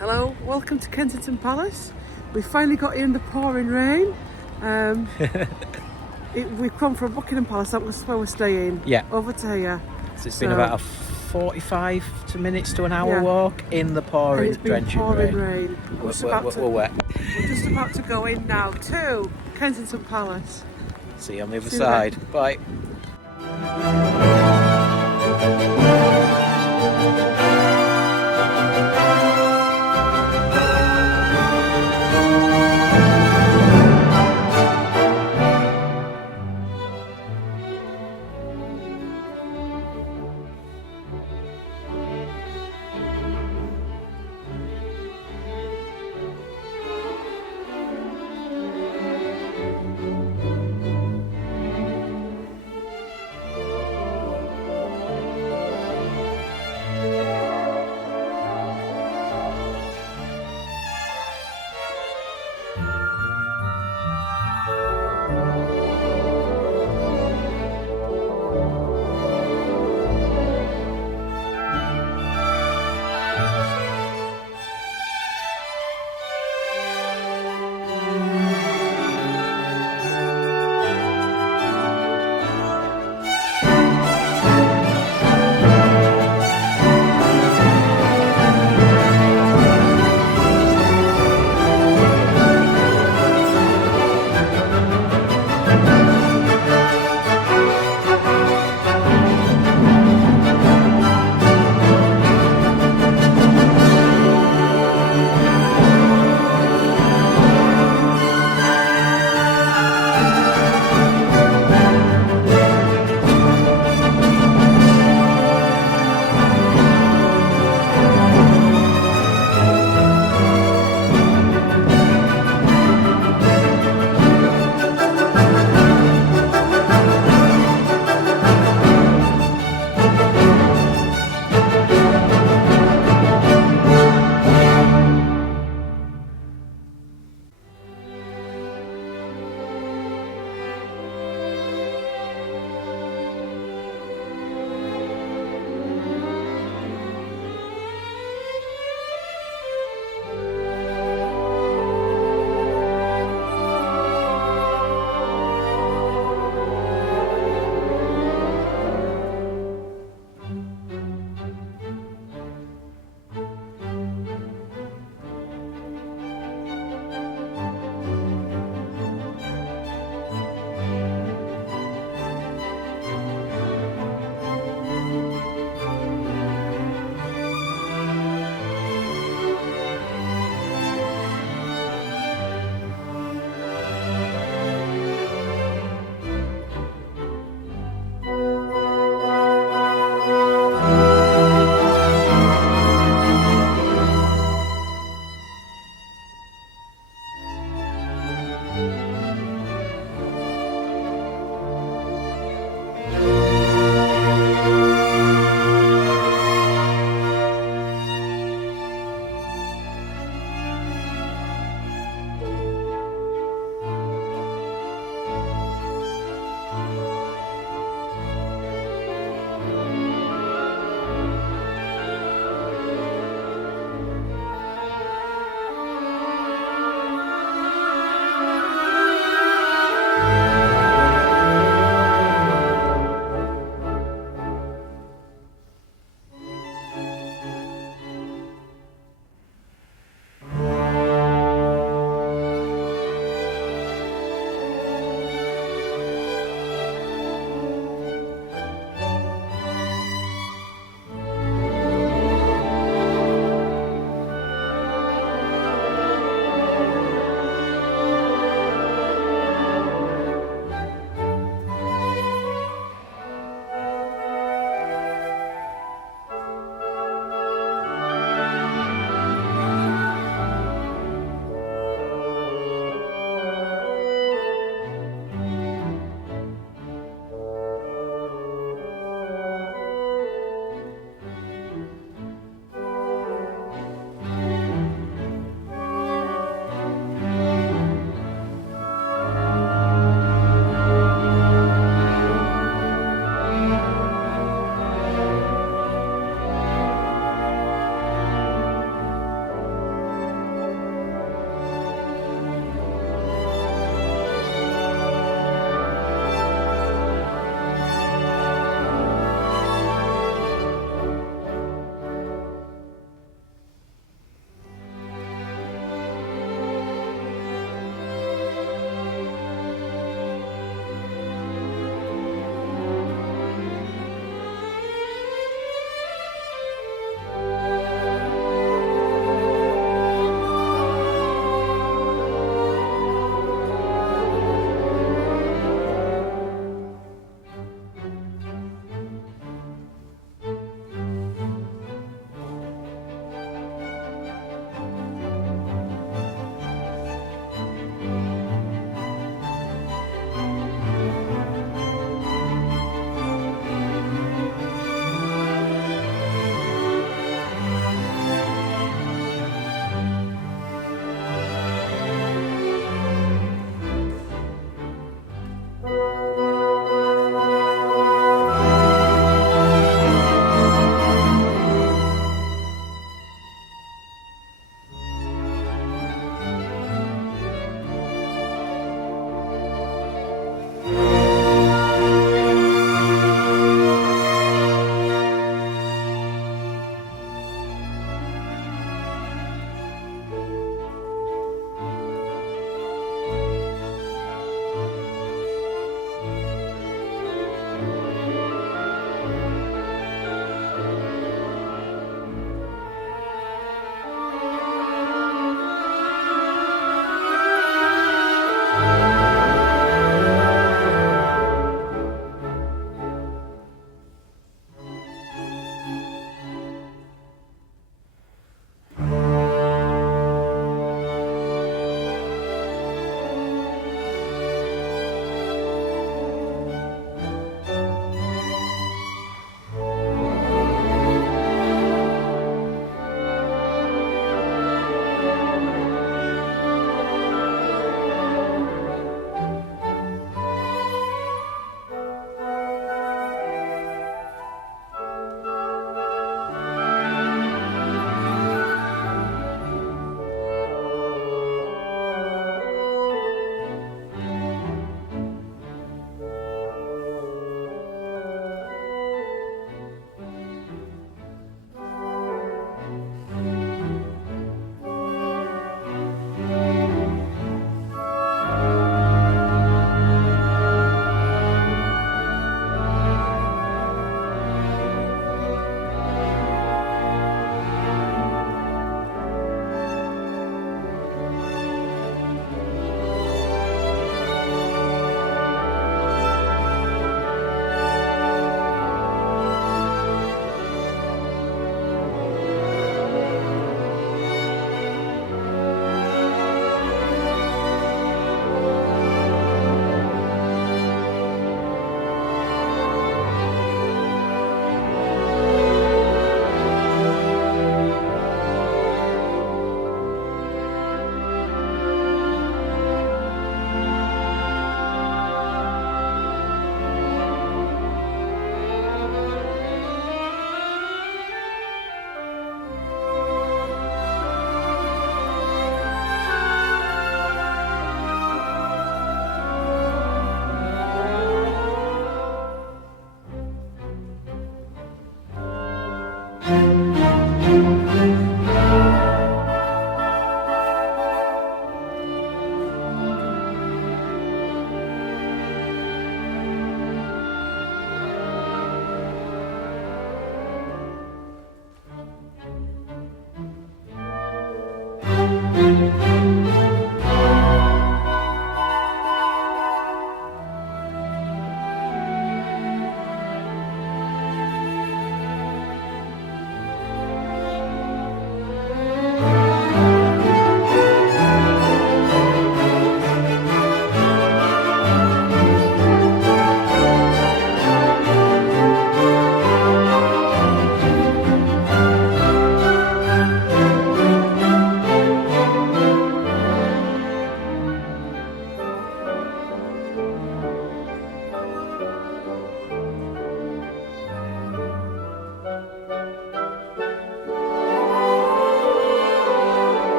Hello, welcome to Kensington Palace. We finally got here in the pouring rain. We've come from Buckingham Palace, that's where we're staying. Yeah. Over to here. So it's been about a 45 minutes to an hour walk in the pouring, drenching rain. We're wet. We're just about to go in now to Kensington Palace. See you on the other side. Bye.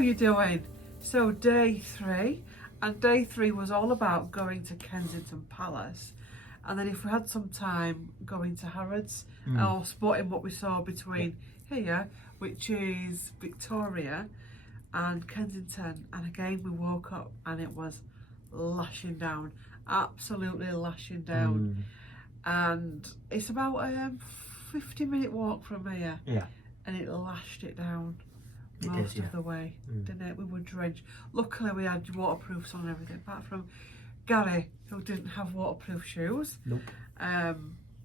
you doing? So day 3, and day 3 was all about going to Kensington Palace, and then if we had some time, going to Harrods, or spotting what we saw between here, which is Victoria, and Kensington. And again, we woke up and it was lashing down, absolutely lashing down. And it's about a 50-minute walk from here. Yeah. And it lashed it down most of the way, didn't it? We were drenched. Luckily we had waterproofs on and everything, apart from Gary, who didn't have waterproof shoes. Nope.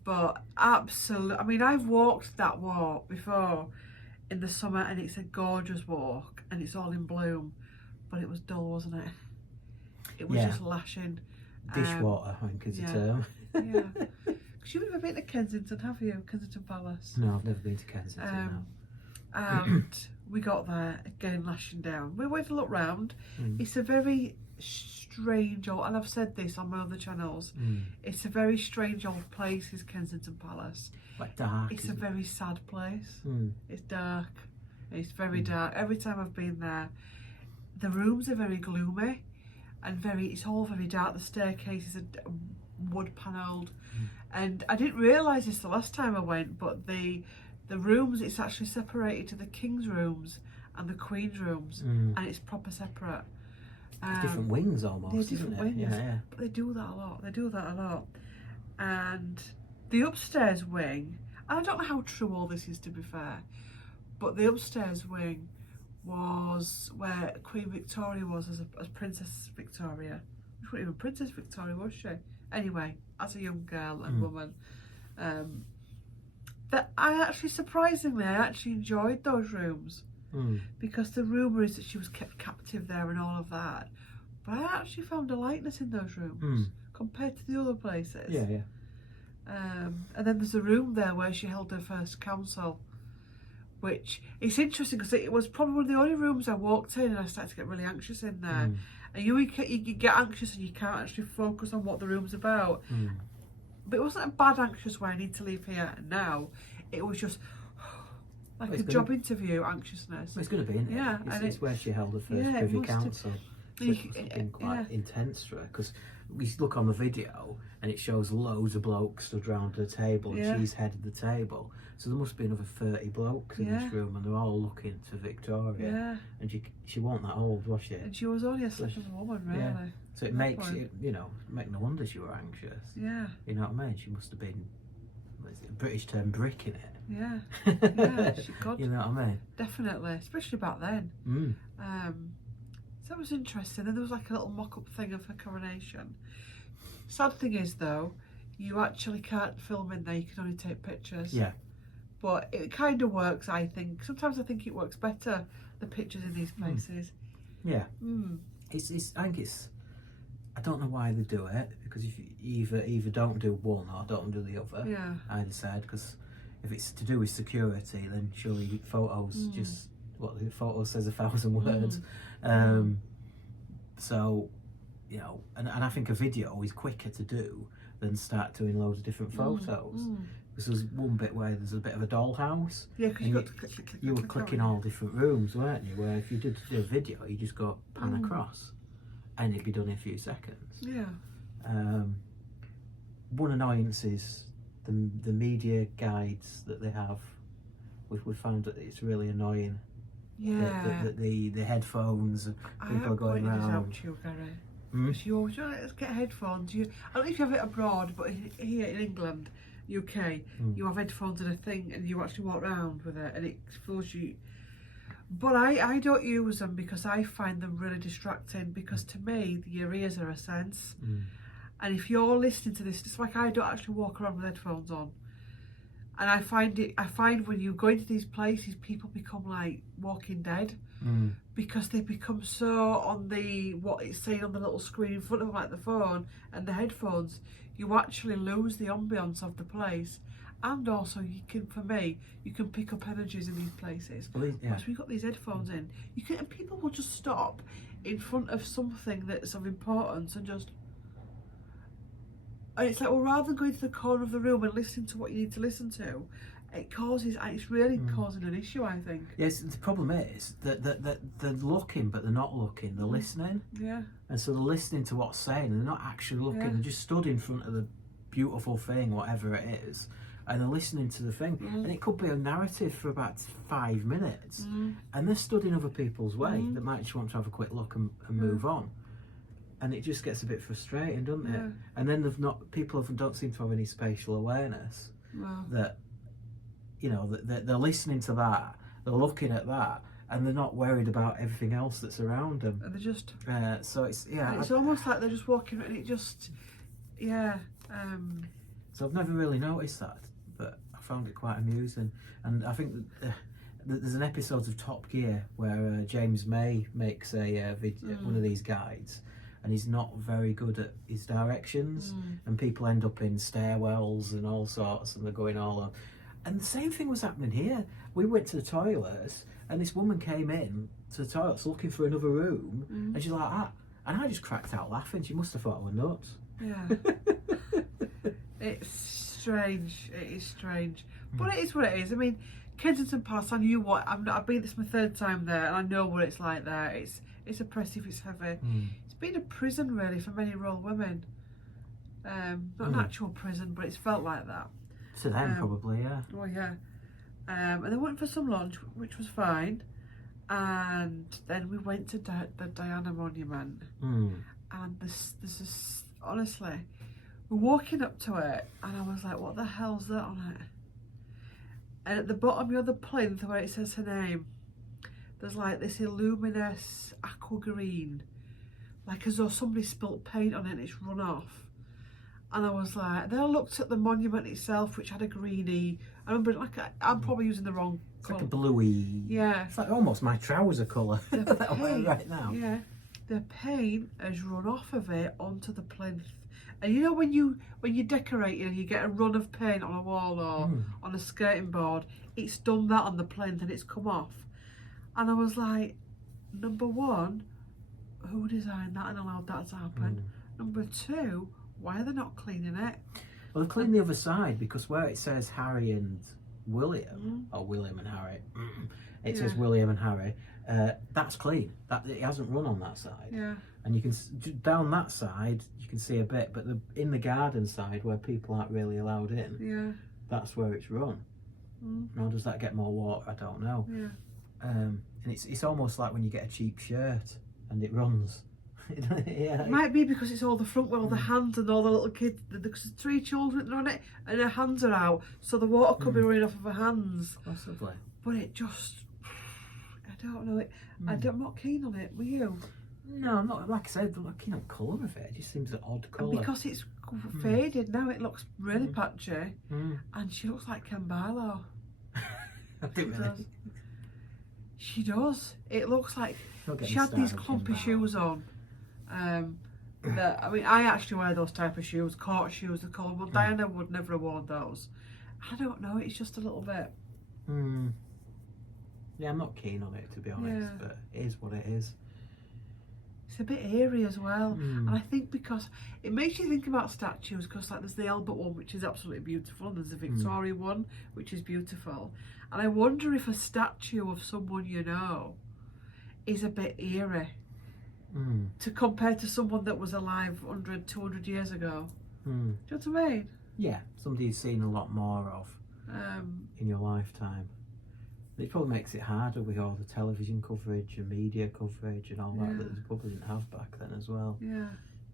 But absolutely, I mean, I've walked that walk before in the summer and it's a gorgeous walk and it's all in bloom, but it was dull, wasn't it? It was just lashing. Dishwater, I think is the term. Yeah. Because you've never been to Kensington, have you? Kensington Palace? No, I've never been to Kensington, no. And we got there, again lashing down. We went to look round. It's a very strange old, and I've said this on my other channels, it's a very strange old place, is Kensington Palace. Like dark. It's a very sad place. It's dark. It's very dark. Every time I've been there, the rooms are very gloomy and it's all very dark. The staircases are wood panelled. And I didn't realise this the last time I went, but the rooms, it's actually separated to the King's rooms and the Queen's rooms, and it's proper separate. Different wings almost. They're different wings. Yeah. But they do that a lot. And the upstairs wing, and I don't know how true all this is, to be fair, but the upstairs wing was where Queen Victoria was as Princess Victoria. She wasn't even Princess Victoria, was she? Anyway, as a young girl and woman, that I actually enjoyed those rooms, because the rumour is that she was kept captive there and all of that, but I actually found a likeness in those rooms compared to the other places. Yeah. And then there's a room there where she held her first council, which is interesting because it was probably one of the only rooms I walked in and I started to get really anxious in there. And you get anxious and you can't actually focus on what the room's about. But it wasn't a bad anxious way, I need to leave here now. It was just like a job interview anxiousness. Well, it's going to be, isn't it? Yeah. It's where she held her first privy council. So it must have been quite intense for her, because we look on the video and it shows loads of blokes stood round the table and she's head of the table. So there must be another 30 blokes in this room and they're all looking to Victoria. And she wasn't that old, was she? And she was only a slip of a woman, really. Yeah. So it makes it, make no wonder she were anxious. Yeah. You know what I mean? She must have been, what is it, a British term, bricking it. Yeah. Yeah, she could. You know what I mean? Definitely, especially back then. So that was interesting. And there was like a little mock-up thing of her coronation. Sad thing is though, you actually can't film in there, you can only take pictures. Yeah. But it kind of works, I think. Sometimes I think it works better, the pictures in these places. Yeah. I don't know why they do it, because if you either don't do one or don't do the other, either side, because if it's to do with security, then surely photos just, the photo says 1,000 words. So, and I think a video is quicker to do than start doing loads of different photos. Because there's one bit where there's a bit of a dollhouse. Yeah, because you were clicking all different rooms, weren't you? Where if you did do a video, you just go pan across, and it'd be done in a few seconds. Yeah. One annoyance is the media guides that they have. We've found that it's really annoying. Yeah. The headphones, people are going around. I pointed this out to you, Gary. You always let's get headphones. I don't know if you have it abroad, but here in England, UK, you have headphones and a thing, and you actually walk around with it, and it fools you. But I don't use them because I find them really distracting. Because to me, your ears are a sense, and if you're listening to this, it's like I don't actually walk around with headphones on. And I find when you go into these places, people become like Walking Dead, because they become so on what it's saying on the little screen in front of them, like the phone and the headphones. You actually lose the ambience of the place, and also you can pick up energies in these places. Once we've got these headphones in, and people will just stop in front of something that's of importance and it's like, well, rather than going to the corner of the room and listening to what you need to listen to, it's really causing an issue, I think. Yes, the problem is that they're looking, but they're not looking. They're listening. Yeah. And so they're listening to what's saying, and they're not actually looking. Yeah. They're just stood in front of the beautiful thing, whatever it is, and they're listening to the thing. And it could be a narrative for about 5 minutes, and they're stood in other people's way that might just want to have a quick look and move on. And it just gets a bit frustrating, doesn't it? And then people don't seem to have any spatial awareness that, you know, that they're listening to that, they're looking at that, and they're not worried about everything else that's around them. And they're just so it's almost like they're just walking, and it just So I've never really noticed that, but I found it quite amusing. And I think there's an episode of Top Gear where James May makes one of these guides, and he's not very good at his directions, and people end up in stairwells and all sorts, and they're going all on. And the same thing was happening here. We went to the toilets, and this woman came in to the toilets looking for another room, and she's like that. And I just cracked out laughing. She must have thought I was nuts. Yeah. It's strange. It is strange. But it is what it is. I mean, Kensington Palace, I knew what... I've been... This my 3rd time there, and I know what it's like there. It's oppressive, it's heavy. It's been a prison, really, for many royal women. Not an actual prison, but it's felt like that. To them, probably, yeah. Oh, yeah. And then went for some lunch, which was fine. And then we went to the Diana Monument. And this honestly, we're walking up to it, and I was like, what the hell's that on it? And at the bottom of the plinth where it says her name, there's like this illuminous aqua green, like as though somebody spilt paint on it and it's run off. And I was like, then I looked at the monument itself, which had a greeny. I remember, I'm probably using the wrong colour. Like a bluey. Yeah. It's like almost my trouser colour that I'm wearing right now. Yeah. The paint has run off of it onto the plinth. And you know when you decorate and you get a run of paint on a wall or on a skirting board, it's done that on the plinth and it's come off. And I was like, number one, who designed that and allowed that to happen? Number two, why are they not cleaning it? Well, they're cleaning the other side, because where it says Harry and William, or William and Harry, it says William and Harry, that's clean. It hasn't run on that side. Yeah. And you can, down that side, you can see a bit, but in the garden side where people aren't really allowed in, that's where it's run. Now, does that get more water? I don't know. Yeah. And it's almost like when you get a cheap shirt and it runs. It might be because it's all the front with all the hands and all the little kids. There's 3 children on it, and their hands are out, so the water could be running off of her hands. Possibly. But it just, I don't know. I'm not keen on it. Were you? No, I'm not. Like I said, I'm not keen on the colour of it. It just seems an odd colour. And because it's faded now, it looks really patchy, and she looks like Ken Barlow. I didn't really. She does. It looks like she had these clumpy shoes on. I actually wear those type of shoes, court shoes they're called. Well, Diana would never have worn those. I don't know. It's just a little bit. Yeah, I'm not keen on it, to be honest. But it is what it is. It's a bit eerie as well, and I think because it makes you think about statues, because like there's the Albert one, which is absolutely beautiful, and there's the Victoria one, which is beautiful, and I wonder if a statue of someone you know is a bit eerie to compare to someone that was alive 100, 200 years ago. Do you know what I mean? Yeah, somebody you've seen a lot more of in your lifetime. It probably makes it harder with all the television coverage and media coverage and all that the public didn't have back then as well. Yeah.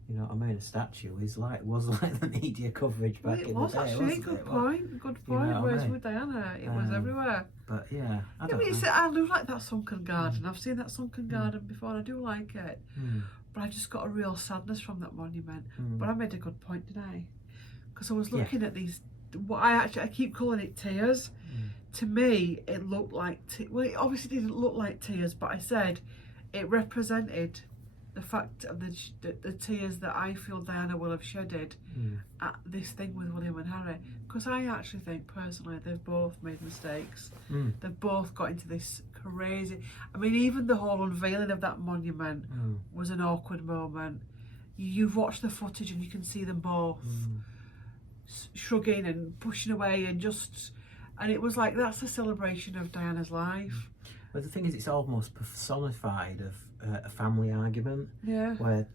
You know what I mean? A statue was like the media coverage back in the day. It was actually good point. You know Whereas with Diana, it was everywhere. But yeah, I don't know. I do like that sunken garden. I've seen that sunken garden before, and I do like it. But I just got a real sadness from that monument. But I made a good point, didn't I? Because I was looking at these. I keep calling it tears. To me, it looked like well, it obviously didn't look like tears, but I said it represented the fact of the tears that I feel Diana will have shedded at this thing with William and Harry. Because I actually think personally they've both made mistakes. They've both got into this crazy. I mean, even the whole unveiling of that monument was an awkward moment. You've watched the footage and you can see them both shrugging and pushing away and just. And it was like, that's a celebration of Diana's life. But the thing is, it's almost personified of a family argument. Yeah. Where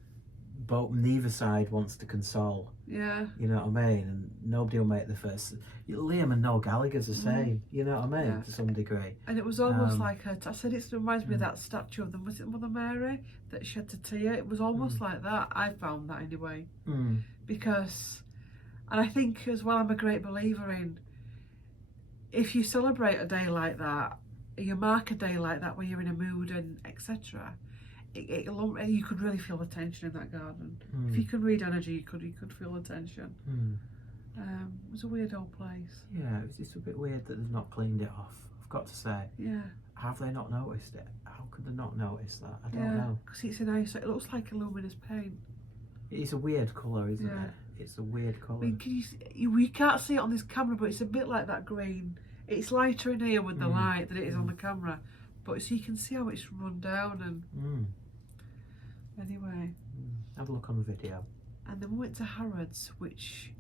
neither side wants to console. Yeah. You know what I mean? And nobody will make the first. Liam and Noel Gallagher's the same. You know what I mean? Yeah. To some degree. And it was almost like I said, it reminds me of that statue of was it Mother Mary that shed a tear? It was almost like that. I found that anyway. Because, and I think as well, I'm a great believer in, if you celebrate a day like that, you mark a day like that where you're in a mood and etc. You could really feel the tension in that garden. If you can read energy, you could feel the tension. It was a weird old place. Yeah, it's a bit weird that they've not cleaned it off. I've got to say. Yeah. Have they not noticed it? How could they not notice that? I don't know. Because it's a nice. It looks like a luminous paint. It's a weird colour, isn't it? It's a weird colour. I mean, you can't see it on this camera, but it's a bit like that green. It's lighter in here with the light than it is on the camera, but so you can see how it's run down and. Anyway. Have a look on the video. And then we went to Harrods, which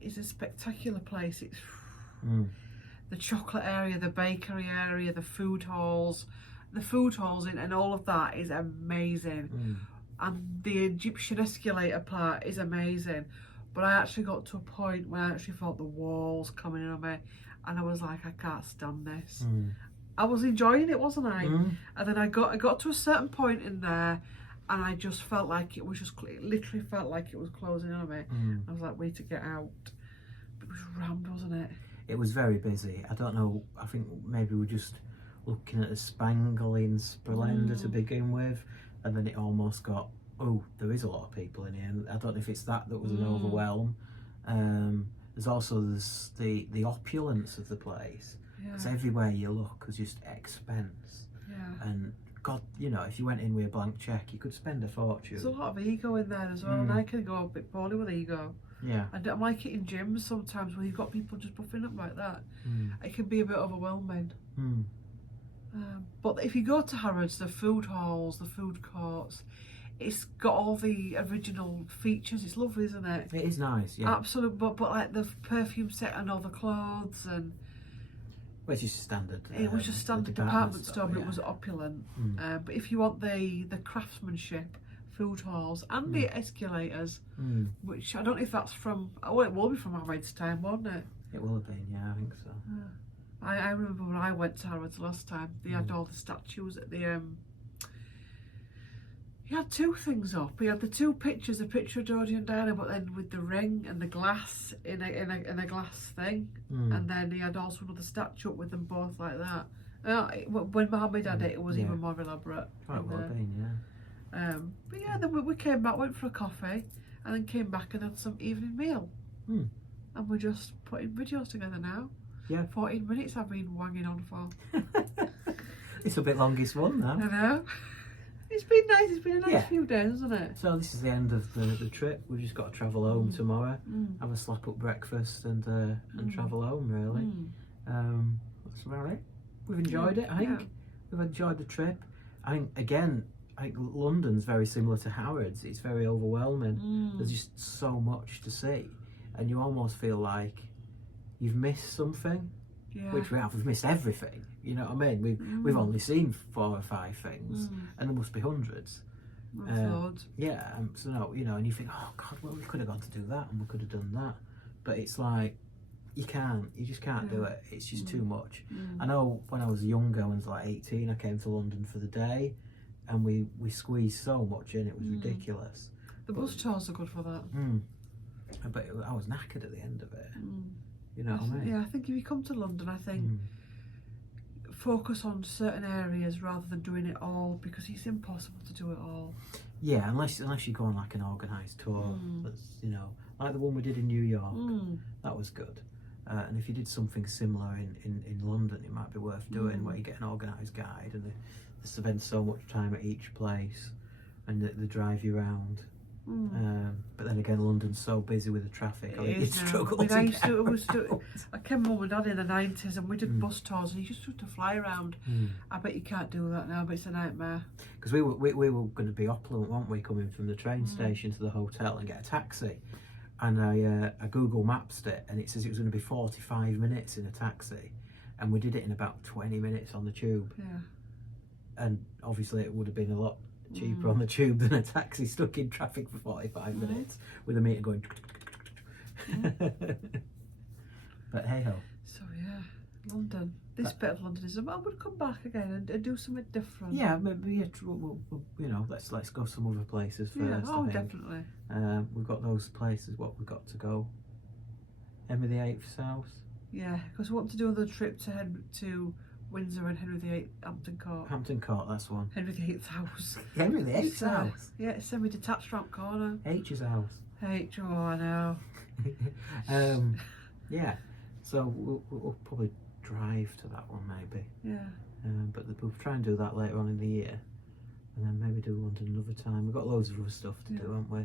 is a spectacular place. It's the chocolate area, the bakery area, the food halls. The food halls and all of that is amazing. And the Egyptian escalator part is amazing. But I actually got to a point where I actually felt the walls coming in on me. And I was like, I can't stand this. I was enjoying it, wasn't I? And then I got to a certain point in there, and I just felt like it literally felt like it was closing on me. I was like, we need to get out. It was rammed, wasn't it? It was very busy. I don't know, I think maybe we're just looking at a spangling splendour to begin with, and then it almost got, oh, there is a lot of people in here. And I don't know if it's that was an overwhelm. There's also the opulence of the place. It's everywhere you look is just expense. And God, you know, if you went in with a blank check, you could spend a fortune. There's a lot of ego in there as well, and I can go a bit poorly with ego. I don't like it in gyms sometimes where you've got people just buffing up like that. It can be a bit overwhelming. But if you go to Harrods, the food halls, the food courts, it's got all the original features. It's lovely, isn't it? It is nice, yeah. Absolutely, but like the perfume set and all the clothes and. Well, it's just standard. It was just standard department store, but it was opulent. But if you want the craftsmanship, food halls and the escalators, which I don't know if that's from. Oh, it will be from Harrods time, won't it? It will have been, yeah, I think so. I remember when I went to Harrods last time. They had all the statues at the. He had two things up. He had the two pictures, a picture of Dodie and Diana, but then with the ring and the glass in a glass thing. And then he had also another statue up with them both like that. When Mohammed had it was even more elaborate. Oh, it would have been, yeah. But yeah, then we came back, went for a coffee, and then came back and had some evening meal. And we're just putting videos together now. Yeah. 14 minutes I've been wanging on for. It's a bit longest one now. I know. It's been nice. It's been a nice few days, hasn't it? So this is the end of the trip. We've just got to travel home tomorrow, have a slap up breakfast, and travel home. Really, that's about it. We've enjoyed it. I think we've enjoyed the trip. I think London's very similar to Harrods. It's very overwhelming. There's just so much to see, and you almost feel like you've missed something. Which we have. We've missed everything. You know what I mean? We've only seen 4 or 5 things, and there must be hundreds. Yeah. So no, you know, and you think, oh God, well, we could have gone to do that, and we could have done that, but it's like you just can't do it. It's just too much. I know when I was younger, when I was like 18, I came to London for the day, and we squeezed so much in. It was ridiculous. The bus tours are good for that. But I was knackered at the end of it. You know what I mean? Yeah, I think if you come to London, I think focus on certain areas rather than doing it all, because it's impossible to do it all. Yeah, unless you go on like an organised tour, that's, you know, like the one we did in New York. That was good. And if you did something similar in London, it might be worth doing, where you get an organised guide and they spend so much time at each place and they drive you around. But then again, London's so busy with the traffic, you'd struggle to get out. I came with Mum and Dad in the 90s and we did bus tours and you just had to fly around. I bet you can't do that now, but it's a nightmare. Because we were going to be opulent, weren't we, coming from the train station to the hotel and get a taxi. and I Google Mapped it, and it says it was going to be 45 minutes in a taxi, and we did it in about 20 minutes on the tube. Yeah. And obviously it would have been a lot cheaper on the tube than a taxi stuck in traffic for 45 minutes with a meter going. But hey ho. So yeah, London. This bit of London is. I would come back again and do something different. Yeah, maybe we'll, you know, let's go some other places first. Yeah, oh, I think. definitely. We've got those places. What we've got to go. Henry VIII's house. Yeah, because we want to do another trip to Windsor and Henry VIII Hampton Court. Hampton Court, that's one. Henry VIII's house. Henry VIII's house. Yeah, it's semi-detached round corner. H's house. H, oh, I know. Yeah, so we'll probably drive to that one maybe. Yeah. But we'll try and do that later on in the year, and then maybe do London another time. We've got loads of other stuff to do, haven't we?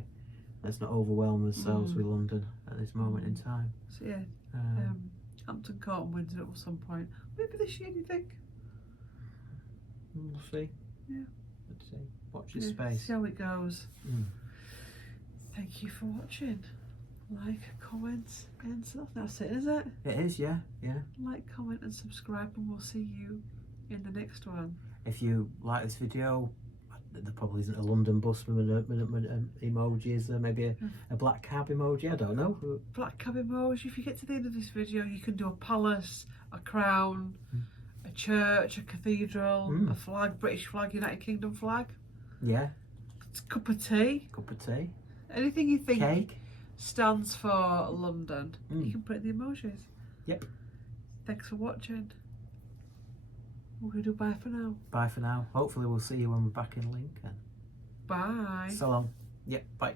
Let's not overwhelm ourselves with London at this moment in time. So yeah, Hampton Court and Windsor at some point. Maybe this year, do you think? We'll see. Yeah. Let's see. Watch this space. See how it goes. Thank you for watching. Like, comment, and stuff. That's it, is it? It is, yeah, yeah. Like, comment, and subscribe, and we'll see you in the next one. If you like this video, there probably isn't a London bus with an emoji. Is there maybe a black cab emoji? I don't know. Black cab emoji. If you get to the end of this video, you can do a palace, a crown, a church, a cathedral, a flag, British flag, United Kingdom flag. Yeah. It's a cup of tea. Cup of tea. Anything you think Cake. Stands for London. You can put in the emojis. Yep. Thanks for watching. We're going to do bye for now. Bye for now. Hopefully we'll see you when we're back in Lincoln. Bye. So long. Yep, bye.